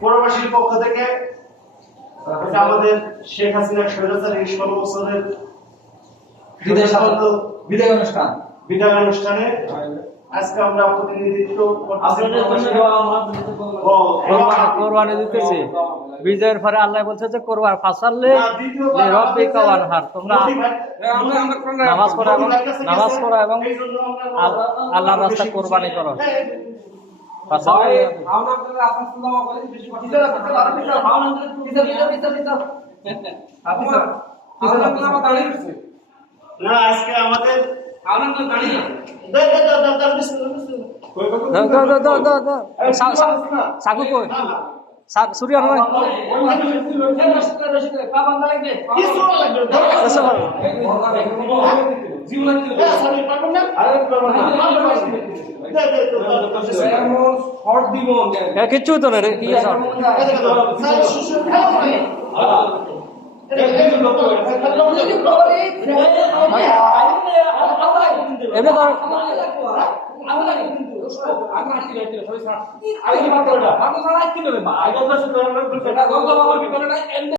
পৌরবাসীর পক্ষ থেকে এটা আমাদের শেখ হাসিনা স্বৈরাচারী 16 বছরের বিদায় অনুষ্ঠানে আজকে আমরা প্রতিনিধিত্ব কোরবানি দিতেছি। বিজয়ের পরে আল্লাহ বলছে যে কোরবান ফাসাল্লে লিরাব্বিকা ওয়ানহার, তোমরা নামাজ পড়ো এবং আল্লাহর রাস্তায় কোরবানি করো। না আজকে আমাদের সাকু কই সূর্য নয় কিচ্ছু তো না রে, কি এমনি